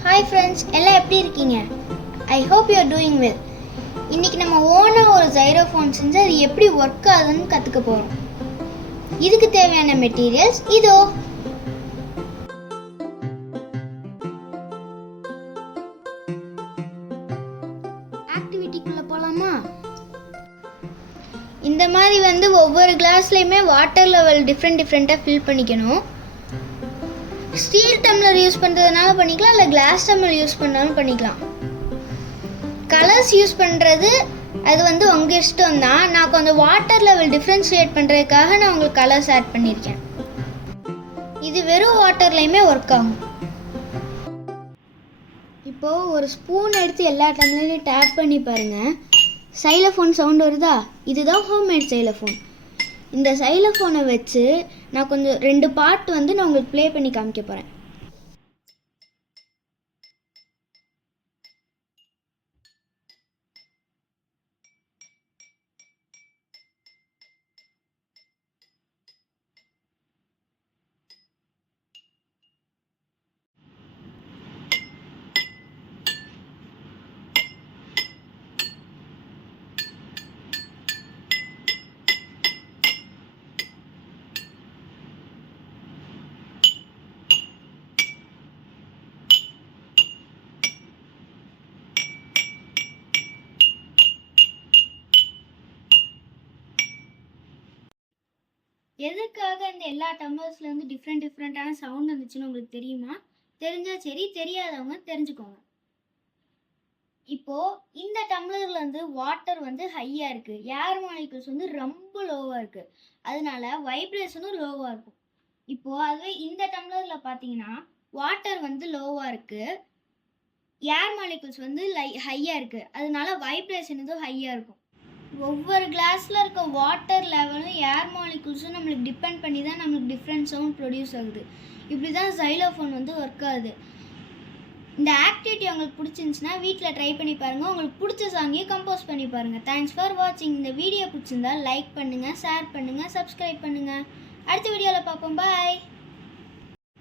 Hi friends, எல்லாம் எப்படி இருக்கீங்க? I hope you are doing well. இன்றைக்கி நம்ம ஓனாக ஒரு ஜைரோஃபோன் செஞ்சு அது எப்படி ஒர்க் ஆகுதுன்னு கற்றுக்க போகிறோம். இதுக்கு தேவையான மெட்டீரியல்ஸ் இதோ. ஆக்டிவிட்டிக்குள்ளே போகலாமா? இந்த மாதிரி ஒவ்வொரு கிளாஸ்லையுமே வாட்டர் லெவல் டிஃப்ரெண்ட்டாக ஃபில் பண்ணிக்கணும். ஸ்டீல் டம்ளர் யூஸ் பண்ணுறதுனால பண்ணிக்கலாம், இல்லை கிளாஸ் டம்ளர் யூஸ் பண்ணாலும் பண்ணிக்கலாம். கலர்ஸ் யூஸ் பண்ணுறது அது உங்கள் இஷ்டம் தான். நான் கொஞ்சம் வாட்டர் லெவல் டிஃப்ரென்ஷியேட் பண்ணுறதுக்காக நான் உங்களுக்கு கலர்ஸ் ஆட் பண்ணியிருக்கேன். இது வெறும் வாட்டர்லையுமே ஒர்க் ஆகும். இப்போது ஒரு ஸ்பூன் எடுத்து எல்லா டம்ளர்லையும் டேப் பண்ணி பாருங்கள். சைலோஃபோன் சவுண்ட் வருதா? இதுதான் ஹோம்மேட் சைலோஃபோன். இந்த சைலோஃபோனை வச்சு நான் கொஞ்சம் 2 பார்ட் நான் உங்களுக்கு ப்ளே பண்ணி காமிக்க போகிறேன். எதுக்காக இந்த எல்லா டம்ளர்ஸ்லேருந்து டிஃப்ரெண்ட்டான சவுண்ட் வந்துச்சுன்னு உங்களுக்கு தெரியுமா? தெரிஞ்சால் சரி, தெரியாதவங்க தெரிஞ்சுக்கோங்க. இப்போது இந்த டம்ளர்லேருந்து வாட்டர் ஹையாக இருக்குது, ஏர் மாலிகுல்ஸ் ரொம்ப லோவாக இருக்குது, அதனால வைப்ரேஷனும் லோவாக இருக்கும். இப்போது அதுவே இந்த டம்ளரில் பார்த்தீங்கன்னா வாட்டர் லோவாக இருக்குது, ஏர் மாலிகுல்ஸ் ஹையாக இருக்குது, அதனால வைப்ரேஷன் ஹையாக இருக்கும். ஒவ்வொரு கிளாஸில் இருக்க வாட்டர் லெவலும் ஏர் மாலிகுல்ஸும் நம்மளுக்கு டிபெண்ட் பண்ணி தான் நம்மளுக்கு டிஃப்ரெண்ட் சவுண்ட் ப்ரொடியூஸ் ஆகுது. இப்படி தான் சைலோஃபோன் ஒர்க் ஆகுது. இந்த ஆக்டிவிட்டி உங்களுக்கு பிடிச்சிருந்துச்சுன்னா வீட்டில் ட்ரை பண்ணி பாருங்கள். உங்களுக்கு பிடிச்ச சாங்கையும் கம்போஸ் பண்ணி பாருங்கள். தேங்க்ஸ் ஃபார் வாட்சிங். இந்த வீடியோ பிடிச்சிருந்தா லைக் பண்ணுங்கள், ஷேர் பண்ணுங்கள், சப்ஸ்கிரைப் பண்ணுங்கள். அடுத்த வீடியோவில் பார்ப்போம். பாய்.